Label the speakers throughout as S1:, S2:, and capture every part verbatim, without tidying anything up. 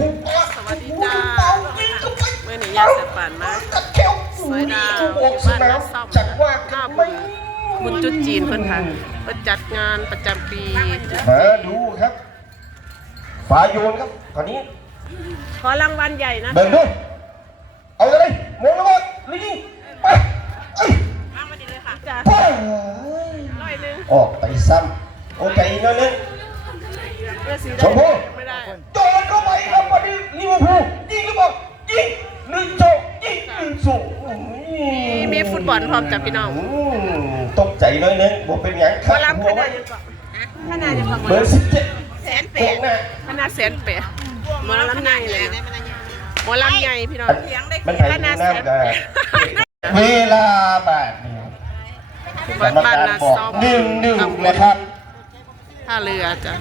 S1: ถูก
S2: สวัสดีจ้าเมื่อนี้ยาเสพป่านมาสวยดาวบ้านน้าซ่อมจัดว่าหน้าบุญบุญจุดจีนเพิ่นค่ะประจัดงานประจำปี
S1: มาดูครับฝาโยนครับคราวนี้
S2: ขอรางวัลใหญ่นะ
S1: เบิ่งด้วยเอาเลยมองแล้วว่าลิงไปเอ้ย
S2: วางมาดีเลยค่ะจ้าร้อยนึง
S1: ออกไปซ้ำโอเคนั่นนึงชมพู
S2: ไม่ได้
S1: โดนเข้าไปครับวันนี้ลิเวอร์พูลยิงหรือเปล่ายิงหนึ่งโจยิงหนึ่งโจ
S2: มีฟุตบอลพร้อมจับพี่น้อง
S1: ตกใจน้อยนึงบอกเป็นอย่าง
S2: ขนาดขนาดยังก่อนขนาดยังก่อน
S1: เบอร์สิบเจ็ด
S2: แสนแปดขนาดแสนแปดหมอลำใหญ่เลยหมอลำใหญ่พี่น้องขนาดแสนแปด
S1: เวลาแบบนี้
S2: บ้านบ้านนาซ่อม
S1: หนึ่งหนึ่งนะครับ
S2: ท่าเรือจ้ะ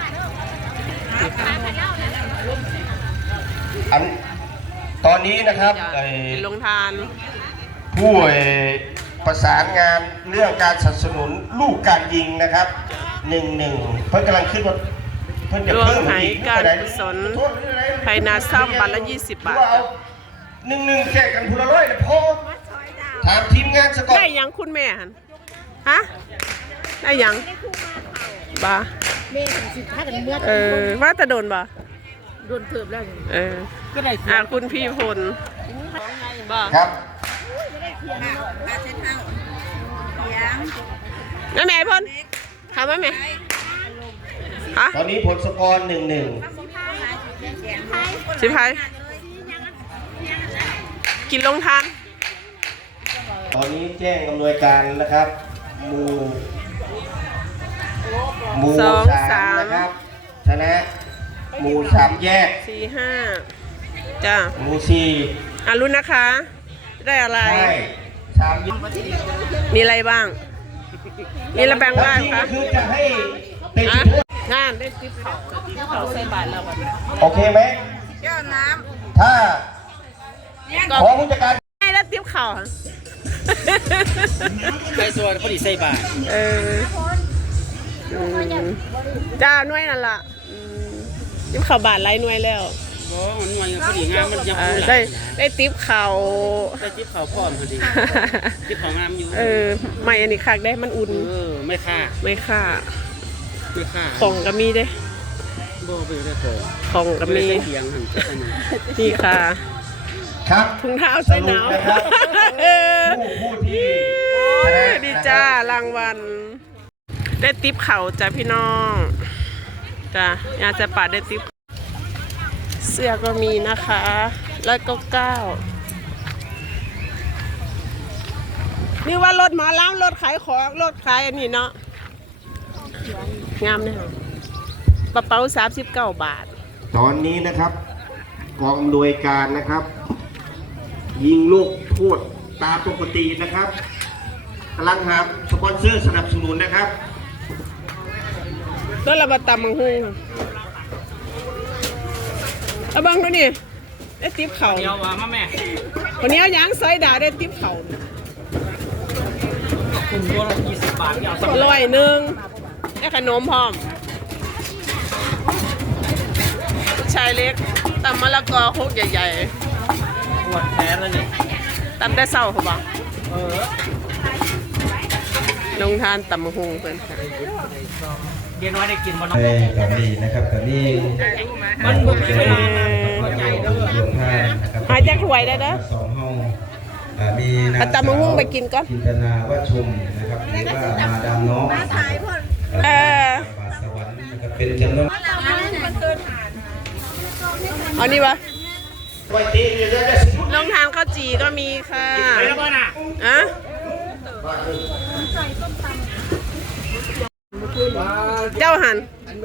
S1: อันตอนนี้นะครับ
S2: เป็นลงทาน
S1: ผู้ประสานงานเรื่องการสนับสนุนลูกการยิงนะครับหนึ่งหนึ่งเพิ่นกำลังขึ้นรถเพิ่นจะเพิ่ม
S2: ให้การกุศลไทยนาซ่อมบัตรละยี่สิบบาท
S1: หนึ่งหนึ่งแจกกันพละร้อยนะพ่อถามทีมงานสกอต
S2: ได้ยังคุณแม่ฮันฮะได้ยังบ้าเออว่าจะโดนบ่โดนเพิ่มแล้วเออก็ได้อ่าคุณพี่พลบ้า
S1: ครับ
S2: นั่นแม่พลทำไหมแม่ฮะ
S1: ตอนนี้ผลสกอร์หนึ่งหนึ่ง
S2: สิบไพ่กินลงทาน
S1: ตอนนี้แจ้งอำนวยการนะครับหมู่หมู่สามนะครับชนะหมู่สามแยก
S2: สี่ห้าจ้า
S1: หมู่สี่
S2: อ่ะรุ่นนะคะได้อะไร
S1: ใช่สาม
S2: มีอะไรบ้างมีระแบงบ้างคะ
S1: คือจะให้เป็น
S2: งานได้ติ๊บเขาติ๊บเขาใส่บาทแล้ว
S1: โอเคไหม
S2: แก้วน้
S1: ำถ้าขอผู้จัดการ
S2: ให้แล้วติ๊บเขา
S3: ใครส่วนพอดีใส่บาท
S2: เออจ้าหน่วยนั่นล่ะติ๊บเขาบาทไรหน่วยแล้ว
S3: โอ้มันหน่วยพอดีงามมันยัง
S2: ได้ได้ติ๊บเขา
S3: ได้ติ๊บเขาพร้อมพอดีติ๊บเขางามอยู่
S2: เออไม่อันนี้คักได้มันอุ่น
S3: เออไม่ค่า
S2: ไม่ค่า
S3: ไม่ค่า
S2: ของก็มีได้
S3: โบไปได้ของ
S2: ของก็มีนี่ค่ะ
S1: ครับ
S2: ถุงเท้าใส่หนาว
S1: ผู้ที่
S2: ดีจ้ารางวัลได้ติ๊บเข่าจ้ะพี่น้องจ้ะยาจะปาดได้ติ๊บเสื้อก็มีนะคะร้อยเก้าเก้านี่ว่ารถหมอล้ำรถขายของรถขายอันนี้เนาะงามเนี่ยกระเป๋าสามสิบเก้าบาท
S1: ตอนนี้นะครับกองอำนวยการนะครับยิงลูกโทษตามปกตินะครับกำลังหาสปอนเซอร์สนับสนุนนะครับ
S2: ต้นระบาดตำมังหูเอาบังดูนี่ได้ติ๊บเข่า
S3: เดียวมาแม่
S2: คนนี้ยังซอยดาได้ติ๊บเข่า
S3: คุณตัวละยี่สิบบาทเอาสัก
S2: ร้อยหนึ่งได้ขนมพร้อมชายเล็กตำมะละกอคุกใหญ่
S3: ๆปวดแขนเลยนี่
S2: ตำได้เศร้าเขาบอก
S3: เออ
S2: ลงทานตำมะฮุงเพื่อน
S3: เดี๋ยวน้อยได้กินบ่น้อง
S1: เฮ้ยตอนนี้นะครับตอนนี้
S2: มันบุกไปหายใจถวยได้เด้อ
S1: สองห้องมี
S2: นางตำมะฮุงไปกินก่อน
S1: จินตนาว่าชมนะครับหรือว่ามาดามน้อง
S2: เออ
S1: สวรรค์นะครับเป็นจำนวน
S2: เอานี่วะลงทางข้าวจีก็มีค่ะอะเจ้าหัน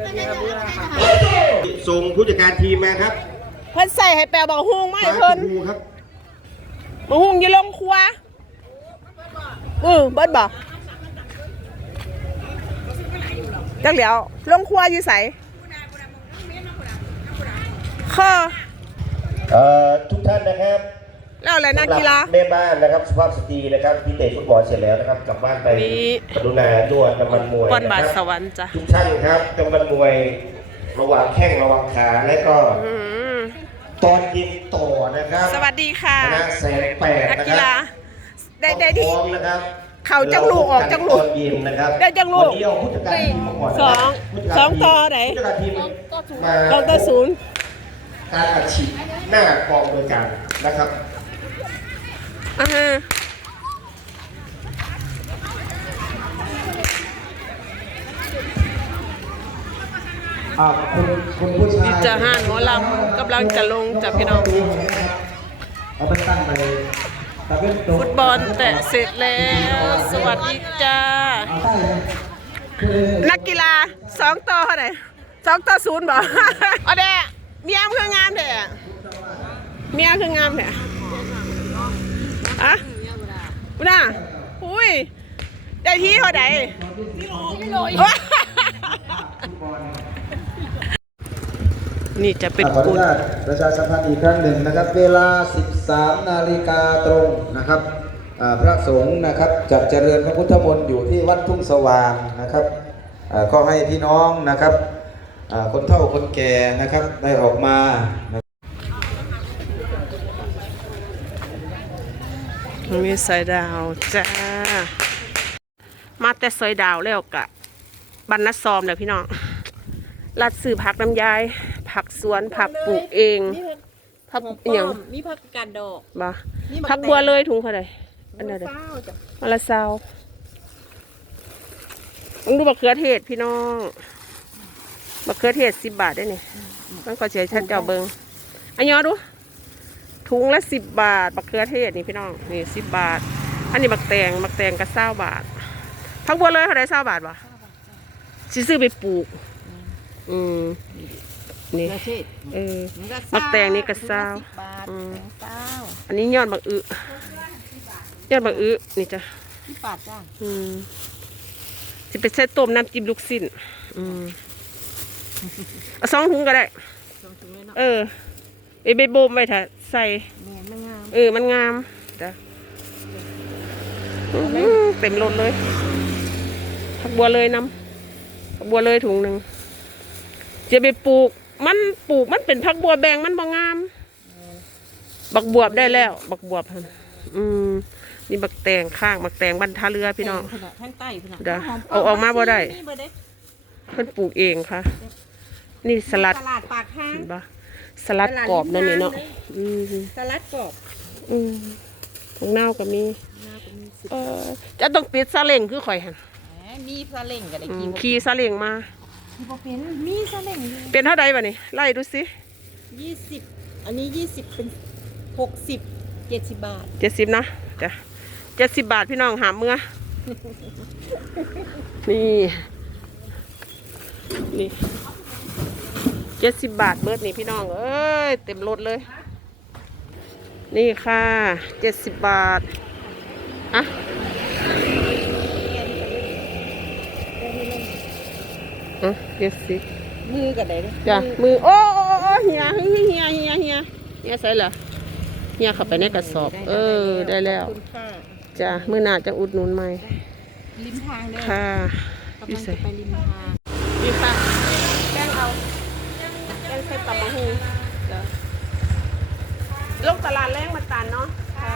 S1: ส่งผู้จัดการทีมมาครับ
S2: เพิ่นใส่ให้แปลบอกฮุงไหมเพิ่นบอกฮุงอยู่ลงครัวอือเบิดบอกจักเหลียวลงครัวอยู่ใส่ข้อ
S1: เอ่อทุกท่านนะครับ
S2: แล้วอะไรนักกีฬา
S1: แม่บ้านนะครับสุภาพสตรีนะครับที่เตะฟุตบอลเสร็จแล้วนะครับกลับบ้านไปกรุณานวดน้ำมันมวย
S2: บอลบาสวรรค์จ้ะ
S1: ทุกท่านครับน้ำมันมวยระวังแข้งระวังขาและก็ตอนเย็นต่อนะครับ
S2: สวัสดีค่ะ
S1: คณะแสงแปด
S2: นัก
S1: นะ
S2: กี
S1: ค
S2: ฬา
S1: รับ
S2: ได้ได้ที่
S1: พร้อมนะครับ
S2: เขาจังลูกออกจังลูก
S1: ตอนเย็นนะครับ
S2: ได้จังลูก
S1: วันนี้เอาผู้จัดการทีมมาก่อนนะ
S2: สอง
S1: ผู้จัดการ
S2: สอง
S1: ทีม
S2: ต่อไหน
S1: ผู้จัดการทีมมา
S2: เราต่อศูนย์
S1: การอัดฉีดหน้ากองโดยการนะครับ
S2: อ่าฮะ
S1: อ่าคุณคุณผู้ชาย
S2: ดิจาห้านหมอลำกำลังจะลงจากพี่น้อง
S1: เอาไปตั้งไปตะเวนตก
S2: ฟุตบอลแตะเสร็จแล้ว สวัสดีจ้า
S1: เอาใต้เลยคือ
S2: นักกีฬาสองต่อเท่าไหร่สองต่อศูนย์บอก เอาเด้เมียมคืองามเด้เมียคืองามเด้อะบุญน่ะอุ้ยได้ที่เท่าไหร่ไม่โลนี่จะเป็น
S4: ขออ
S2: กุ
S4: นุ
S2: ล
S4: ญาตประชาสัมพันธ์อีกครั้งหนึ่งนะครับ เวลา สิบสาม นาฬิกาตรงนะครับอ่าพระสงฆ์นะครับจะเจริญพระพุทธมนต์อยู่ที่วัดทุ่งสว่างนะครับอ่าก็ให้พี่น้องนะครับอ่าคนเฒ่าคนแก่นะครับได้ออกมานะ
S2: มีสอยดาวจ้ามาแต่สอยดาวแล้วกะบรรณซอมเดี๋ยวพี่น้องรัดซื้อผักน้ำยายผักสวนผักปลูกเองผักอหย่าง
S5: มีผักกาดดอก
S2: บ่
S5: มีมะ
S2: ผักบัวเลยถุงเท่าไหร่อันไหนเด้อ
S5: เฝ้าจ้ะ
S2: มาละซาวมึงดูบักเขือเทศพี่น้องบักเขือเทศสิบบาทได้นี่มันก็เสียชัดเจ้าเบิงอันยอดูถุงละสิบบาทบักเขือเทศนี่พี่น้องนี่สิบบาท อันนี้บักแตงบักแตงก็เศร้าบาทผักบัวเลยเท่าไหร่เศร้าบาทบ่สิซื้อไปปลูกอืมนี่
S5: ประเทศ
S2: เออ
S5: มันก็
S2: มะแตงนี่ก็เศร้า
S5: สิบบาท
S2: อืม
S5: แตงเศร้า
S2: อันนี้ยอดบักอึยอดบักอึนี่จ้ะ
S5: ที่บาทจ้า
S2: อืมจะไปใช้ต้มน้ำจิ้มลูกสิ้นอืมเอาสองถุงก็ได้
S5: ลงถุงเลยเนาะ
S2: เออไปไปโบมไว้ถ้าใส่
S5: แม่นไม่งาม
S2: เออมันงามจ้ะอื้อหือเต็มรถเลยผักบัวเลยน้ำผักบัวเลยถุงหนึ่งจะไปปลูกมันปลูกมันเป็นผักบัวแบงมันบ่งาม บักบวบได้แล้ว บักบวบหั่นอืมนี่บักแตงข้างบักแตงบรรทาเรือพี่น้อง
S5: แตขนาดทั้งใต้ขนาด
S2: เดี๋ยว
S5: หม
S2: เอาออกมาบ่ได้
S5: นี่บ่ได้
S2: เพิ่นปลูกเองค่ะ นี่สลัด
S5: ตลาดปากทาง
S2: เห็นปะสลัดกรอบนั่นนี่เนาะอืม
S5: สลัดกรอบ
S2: อืมถุงเน่าก็มี
S5: หน้าก็มีสิบ
S2: เออจะต้องปิดซาเล้งคือข่อยหัน
S5: แหมมีซาเล้งก็ได้
S2: อื
S5: กิ
S2: ม
S5: น
S2: ขี่ซาเล้งมา
S5: ที่บ่เป็นมีซาเล้งอยู่
S2: เป็นเท่าใดบ่นี่ไล่ดูสิ
S5: ยี่สิบอันนี้ยี่สิบเป็นหกสิบเจ็ดสิบบาท
S2: เจ็ดสิบนะจ้ะเจ็ดสิบบาทพี่น้องหาเมื่อ นี่นี่เจ็ดสิบบาทเบิดนี่พี่น้องเอ้ยเต็มรถเลย นี่ค่ะเจ็ดสิบบาทอะอ่ะเจ็ดสิบ
S5: มือก็ได้เด้
S2: จ้ะมือโอ้โอ้โอ้โอ้เฮียเฮียเฮียเฮียเฮียเฮียใส่เหรอเฮียเข้าไปในกระสอบ เออได้แล้ว
S5: ขอบคุณค่ะ
S2: จ้ะมือหน้าจะอุดหนุนใหม่
S5: ริมทางเด้อ
S2: ค่ะ
S5: กำลังจะไปริมทาง
S2: นี่ค่ะแป้งเอาแป้งใส่ตำมะฮูจ้ะลงตลาดแรงมาตานเนาะค่ะ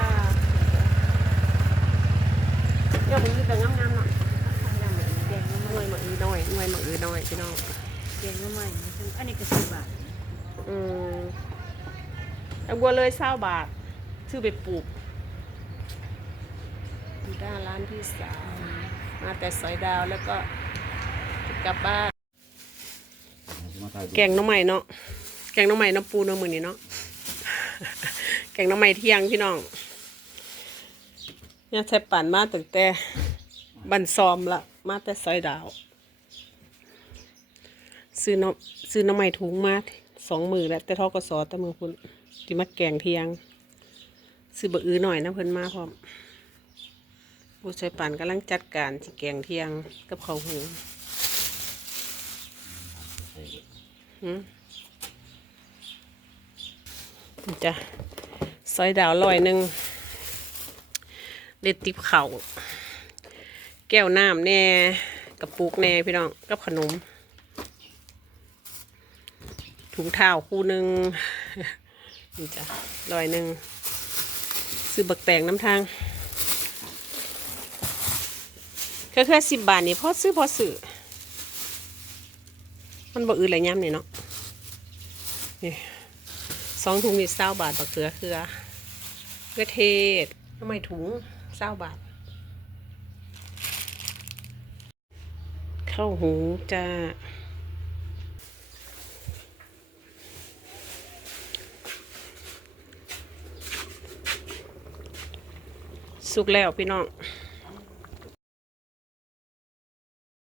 S2: เดี๋ยวผมจะงามๆหน่อย
S5: แดงน้ำ
S2: หน่วยหมะอือน้อยหน่วยหมะอือน้อยพี่น้อง
S5: แดงน้ำใหม่อันนี้ก็สิบบาท
S2: อืมเอาบัวเลยเศร้าบาทชื่อไปปลูกอยู่ด้านร้านที่สามมาแต่สอยดาวแล้วก็กลับบ้าน แกงหน้ำใหม่เนาะแกงหน้ำใหม่น้ำปูน้ำมือนี่เนาะ แกงหน้ำใหม่เที่ยงพี่น้องเนี่ยใช้ปั่นมาตั้งแต่บันซอมละมาแต่ซอยดาวซื้อน้ำซื้อน้ำใหม่ถุงมาสองมือแล้วแต่ทอกสอแต่มือคุณที่มาแกงเที่ยงซื้อบะอื้อหน่อยนะเพิ่นมาพร้อมผู้ใช้ปั่นกำลังจัดการที่แกงเที่ยงกับข้าวหุงหืมจ้ะซอยดาวลอยหนึ่งเด็ดติบเข่าแก้วน้ำแน่กระปุกแน่พี่น้องกับขนมถุงเท้าคู่หนึ่งนี่จ้ะร้อยหนึ่งซื้อบักแตงน้ำทางแค่แค่สิบบาทนี่พอซื้อพอซื้อมันบ่อื่นอะไรย่ำนี่เนาะนี่สองถุงนี่เศร้าบาทบักเขือเขือเขือเทศทำไมถุงเศร้าบาทข้าวหูจ้าสุกแล้วพี่น้อง